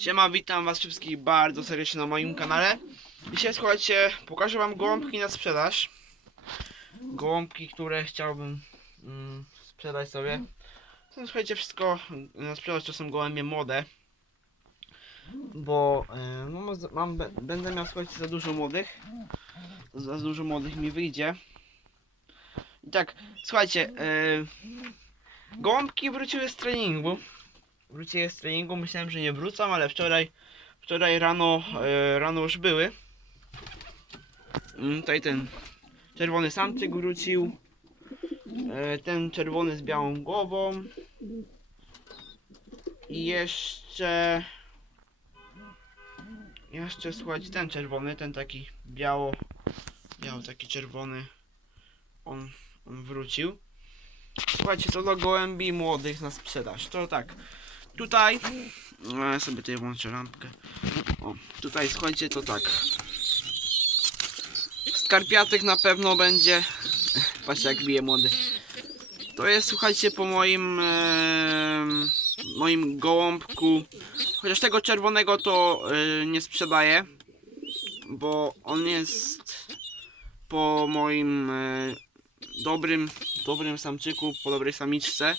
Siema, witam was wszystkich bardzo serdecznie na moim kanale. Dzisiaj słuchajcie, pokażę wam gołąbki na sprzedaż. Gołąbki, które chciałbym mm, sprzedać sobie. To słuchajcie, wszystko na sprzedaż to są gołębie młode. Bo e, no, mam- będę miał słuchajcie za dużo młodych. Za dużo młodych mi wyjdzie. I tak, słuchajcie, e, gołąbki wróciły z treningu wróciłem z treningu, myślałem, że nie wrócą, ale wczoraj, wczoraj rano, e, rano już były. Mm, Tutaj ten czerwony samczyk wrócił. E, ten czerwony z białą głową. I jeszcze... Jeszcze słuchajcie, ten czerwony, ten taki biało, biało taki czerwony. On, on wrócił. Słuchajcie, co do gołębi młodych na sprzedaż, to tak. Tutaj, no ja sobie tutaj włączę lampkę. O, tutaj słuchajcie, to tak. Skarpiatek na pewno będzie. Patrzcie jak bije młody. To jest słuchajcie po moim em, moim gołąbku. Chociaż tego czerwonego to e, nie sprzedaję. Bo on jest po moim e, dobrym, dobrym samczyku, po dobrej samiczce.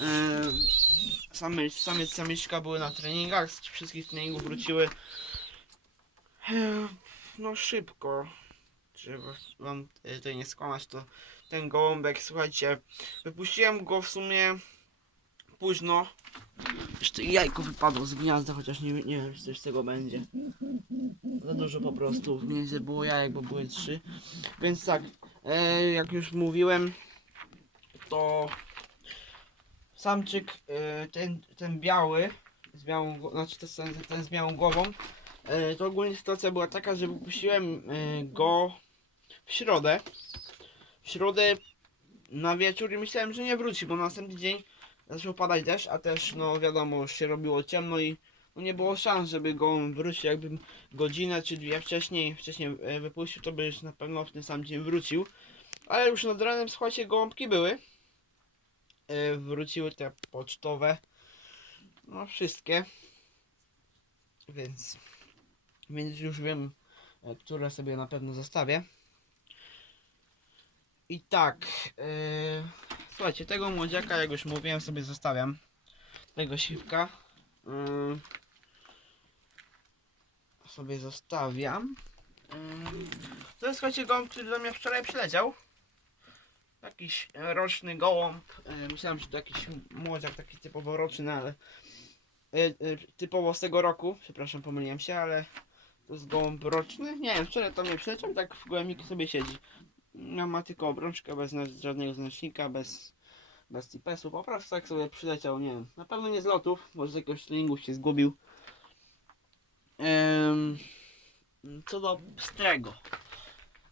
Em, same, same samiczka były na treningach, z wszystkich treningów wróciły no szybko. Żeby wam tutaj nie skłamać, to ten gołąbek, słuchajcie, wypuściłem go w sumie późno. Jeszcze jajko wypadło z gniazda, chociaż nie, nie wiem, czy coś z tego będzie. Za dużo po prostu w gnieździe było jajek, bo były trzy. Więc tak, e, jak już mówiłem, to samczyk, e, ten, ten biały, z białą, znaczy ten, ten z białą głową, e, to ogólnie sytuacja była taka, że wypuściłem e, go w środę. W środę na wieczór i myślałem, że nie wróci, bo na następny dzień zaczął padać deszcz, a też no wiadomo, się robiło ciemno i no, nie było szans, żeby go wrócił. Jakbym godzinę czy dwie wcześniej, wcześniej e, wypuścił, to by już na pewno w ten sam dzień wrócił. Ale już nad ranem, słuchajcie, gołąbki były. E, wróciły te pocztowe. No wszystkie. Więc, więc już wiem, e, które sobie na pewno zostawię. I tak, e, słuchajcie, tego młodziaka, jak już mówiłem, sobie zostawiam. Tego siwka. e, sobie zostawiam. E, to jest, słuchajcie, gołąb, który do mnie wczoraj przyleciał. Jakiś roczny gołąb. E, myślałem, że to jakiś młodziak taki typowo roczny, ale e, e, typowo z tego roku. Przepraszam, pomyliłem się, ale to jest gołąb roczny. Nie wiem, wczoraj to mnie przyleciał tak w gołębniku sobie siedzi. No, ma tylko obrączkę bez żadnego znacznika, bez, bez tipesu. Po prostu tak sobie przyleciał, nie wiem. Na pewno nie z lotów, może z jakiegoś treningu się zgubił. Em, co do pstrego.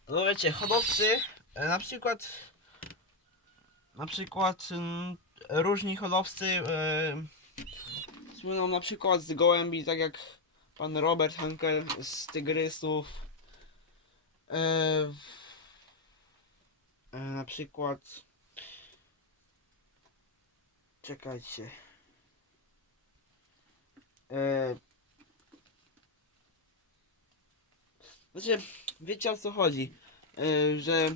No wiecie, hodowcy na przykład na przykład różni hodowcy e, słyną na przykład z gołębi, tak jak pan Robert Hankel z Tygrysów. E, e, na przykład czekajcie. E, znaczy, wiecie o co chodzi? Że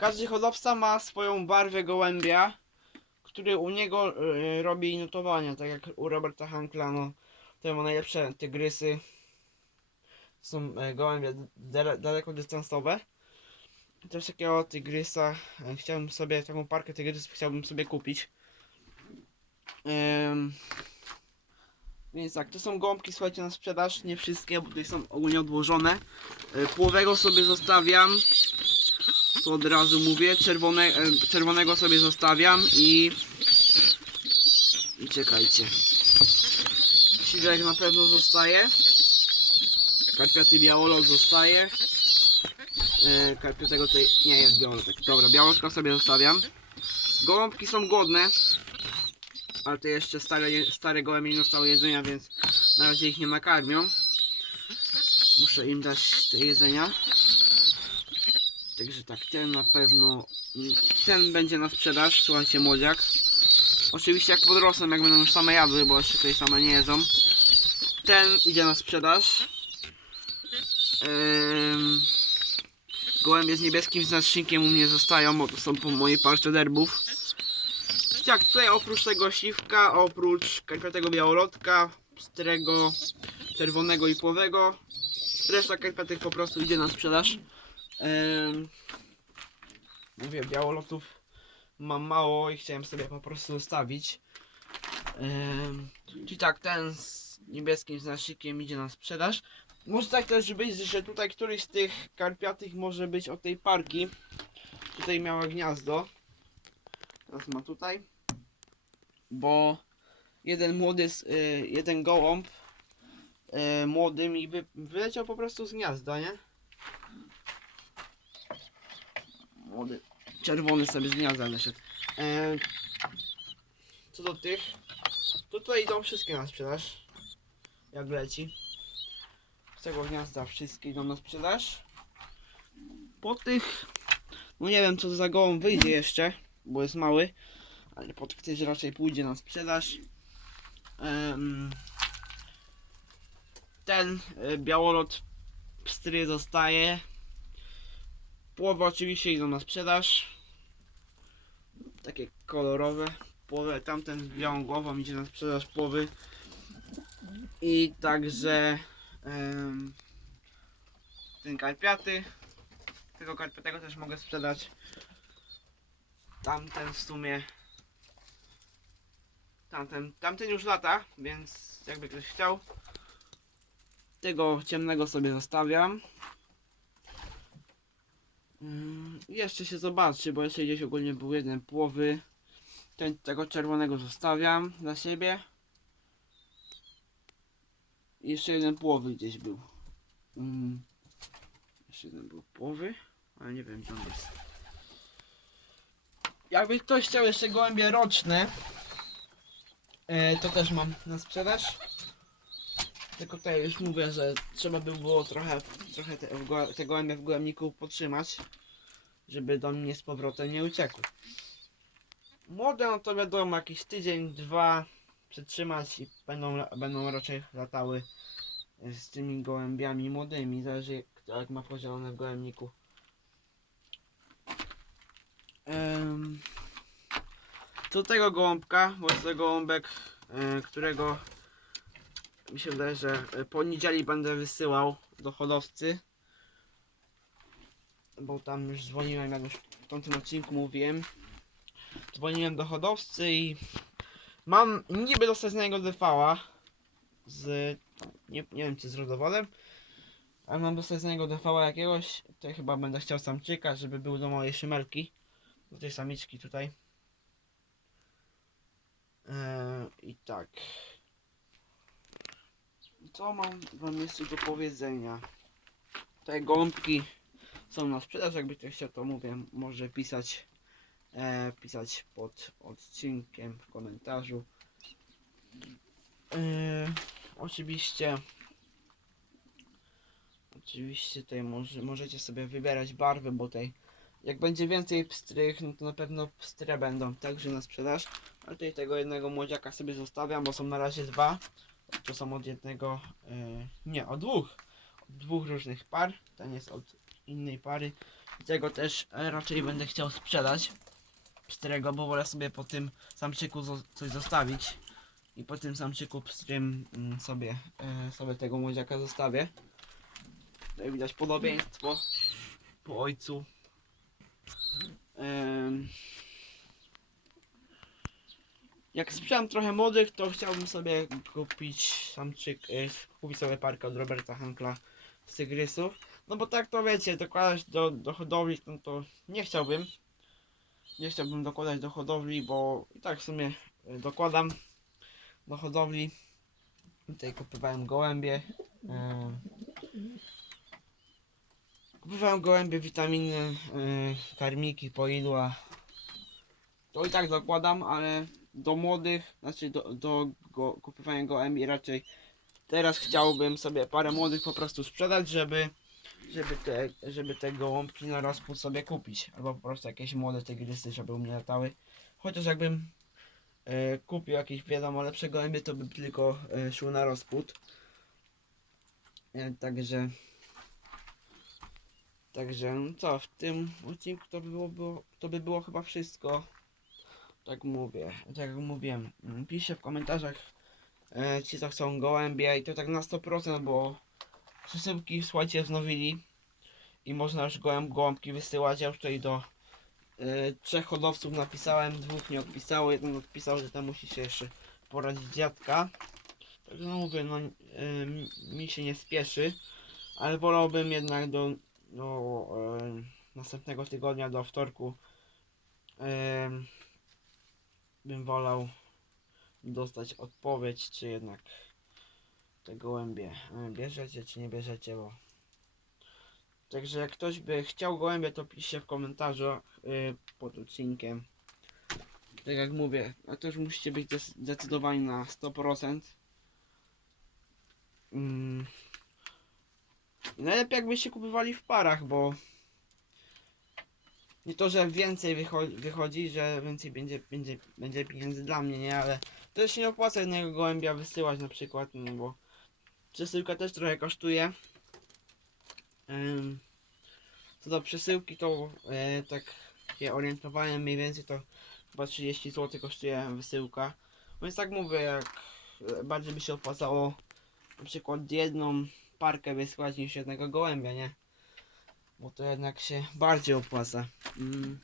każdy hodowca ma swoją barwę gołębia, który u niego e, robi notowania, tak jak u Roberta Hankla, no to ma najlepsze tygrysy. Są e, gołębie dale, dalekodystansowe. Też takiego tygrysa e, chciałbym sobie, taką parkę tygrysów chciałbym sobie kupić. Więc tak, to są gąbki, słuchajcie, na sprzedaż, nie wszystkie, bo tutaj są ogólnie odłożone. E, Połowego sobie zostawiam, to od razu mówię, Czerwone, e, czerwonego sobie zostawiam i... I czekajcie. Siwek na pewno zostaje. Karpiaty białolot zostaje. E, karpiatego tutaj... nie, jest białolotek. Dobra, białotka sobie zostawiam. Gołąbki są głodne. Ale to jeszcze stare, stare gołębie nie dostały jedzenia, więc na razie ich nie nakarmią. Muszę im dać te jedzenia. Także tak, ten na pewno. Ten będzie na sprzedaż, słuchajcie, młodziak. Oczywiście jak podrosną, jak będą już same jadły, bo jeszcze tutaj same nie jedzą. ten idzie na sprzedaż. Ym, gołębie z niebieskim znacznikiem u mnie zostają, bo to są po mojej parce derbów. Tak, tutaj oprócz tego siwka, oprócz karpiatego białolotka, pstrego, czerwonego i płowego, reszta karpiatych po prostu idzie na sprzedaż. Mówię, białolotów mam mało i chciałem sobie po prostu zostawić. Ym, czyli tak, ten z niebieskim znacznikiem idzie na sprzedaż. Może tak też być, że tutaj któryś z tych karpiatych może być od tej parki. Tutaj miała gniazdo. Teraz ma tutaj. Bo jeden młody, y, jeden gołąb y, młody mi wy, wyleciał po prostu z gniazda, nie? Młody, czerwony sobie z gniazda wyszedł. E, co do tych, to tutaj idą wszystkie na sprzedaż. Jak leci. Z tego gniazda wszystkie idą na sprzedaż. Po tych, no nie wiem co za gołąb wyjdzie jeszcze, bo jest mały. Ale po tych też raczej pójdzie na sprzedaż. Em, ten e, białolot pstry zostaje. Połowy oczywiście idą na sprzedaż. Takie kolorowe. Połowę, tamten z białą głową idzie na sprzedaż połowy. I także em, ten karpiaty. Tego karpiatego też mogę sprzedać. Tamten w sumie. Tamten, tamten już lata, więc jakby ktoś chciał. Tego ciemnego sobie zostawiam. Mm, Jeszcze się zobaczy, bo jeszcze gdzieś ogólnie był jeden płowy. Ten, tego czerwonego zostawiam dla siebie. Jeszcze jeden płowy gdzieś był. Mm. Jeszcze jeden był płowy, ale nie wiem gdzie on jest. Jakby ktoś chciał jeszcze gołębie roczne, e, to też mam na sprzedaż. Tylko tutaj już mówię, że trzeba by było trochę, trochę te, w go- te gołębie w gołębniku podtrzymać, żeby do mnie z powrotem nie uciekły. Młode no to wiadomo, jakiś tydzień, dwa przetrzymać i będą, będą raczej latały e, z tymi gołębiami młodymi, zależy kto jak ma podzielone w gołębniku. Em, co tego gołąbka, bo jest to gołąbek, e, którego mi się wydaje, że e, po będę wysyłał do hodowcy. Bo tam już dzwoniłem, jak już w tamtym odcinku mówiłem. Dzwoniłem do hodowcy i mam niby dostać na niego DV-a z, nie, nie wiem czy z rodowodem, ale mam dostać z niego DV-a jakiegoś, to ja chyba będę chciał samczyka, żeby był do mojej szymelki, do tej samiczki tutaj. Eee, I tak. Co mam wam jeszcze do powiedzenia? Te gąbki są na sprzedaż, jakby ktoś chciał to mówię, może pisać e, pisać pod odcinkiem w komentarzu. E, oczywiście oczywiście tutaj może, możecie sobie wybierać barwy, bo tutaj jak będzie więcej pstrych, no to na pewno pstre będą także na sprzedaż. Ale tutaj tego jednego młodziaka sobie zostawiam, bo są na razie dwa. To są od jednego, e, nie, od dwóch. Od dwóch różnych par. Ten jest od innej pary. Tego też e, raczej będę chciał sprzedać. Pstrego, bo wolę sobie po tym samczyku coś zostawić. I po tym samczyku pstrym mm, sobie, e, sobie tego młodziaka zostawię. Tutaj widać podobieństwo po ojcu. Em, jak sprzedam trochę młodych, to chciałbym sobie kupić samczyk, e, kupić sobie parkę od Roberta Hankla z tygrysów. No bo tak to wiecie, dokładać do, do hodowli, no to nie chciałbym. Nie chciałbym dokładać do hodowli, bo i tak w sumie e, dokładam do hodowli. Tutaj kupowałem gołębie. Kupowałem gołębie, witaminy, e, karmiki, poidła. To i tak dokładam, ale do młodych, znaczy do, do go, kupowania gołębi raczej teraz chciałbym sobie parę młodych po prostu sprzedać, żeby żeby te, żeby te gołąbki na rozpód sobie kupić. Albo po prostu jakieś młode tygrysy, żeby u mnie latały. Chociaż jakbym e, kupił jakieś wiadomo lepsze gołębie, to by tylko e, na rozpód. E, Także. Także no co, w tym odcinku to by było, było, to by było chyba wszystko. Tak mówię, tak jak mm, Piszcie w komentarzach e, ci co chcą gołębie i to tak na 100%, bo przesyłki słuchajcie wznowili i można już gołęb, gołąbki wysyłać. Ja już tutaj do e, trzech hodowców napisałem, dwóch nie odpisało, jeden odpisał, że tam musi się jeszcze poradzić dziadka. Także no mówię, no y, mi się nie spieszy, ale wolałbym jednak do, y, następnego tygodnia, do wtorku y, bym wolał dostać odpowiedź, czy jednak te gołębie y, bierzecie, czy nie bierzecie, bo Także jak ktoś by chciał gołębie, to piszcie w komentarzu y, pod odcinkiem. Tak jak mówię, a to już musicie być zdecydowani na 100%. Mm. I Najlepiej jakbyście kupowali w parach, bo nie to, że więcej wychodzi, wychodzi że więcej będzie, będzie, będzie pieniędzy dla mnie, nie? Ale to się nie opłaca jednego gołębia wysyłać na przykład, no bo przesyłka też trochę kosztuje. Co do przesyłki, to e, tak się orientowałem mniej więcej to chyba 30 zł kosztuje wysyłka. Więc tak mówię, jak bardziej by się opłacało na przykład jedną parkę wysłać niż jednego gołębia, nie? Bo to jednak się bardziej opłaca. Mm.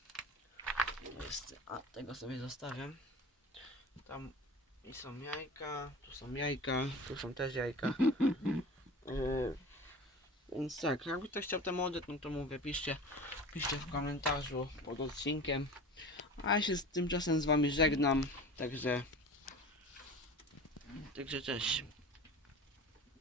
Jest, a tego sobie zostawiam. Tam i są jajka, tu są jajka, tu są też jajka. Yy, więc tak, jakby ktoś chciał te mody, no to mówię, piszcie, piszcie w komentarzu pod odcinkiem. A ja się z tymczasem z wami żegnam, także Także cześć.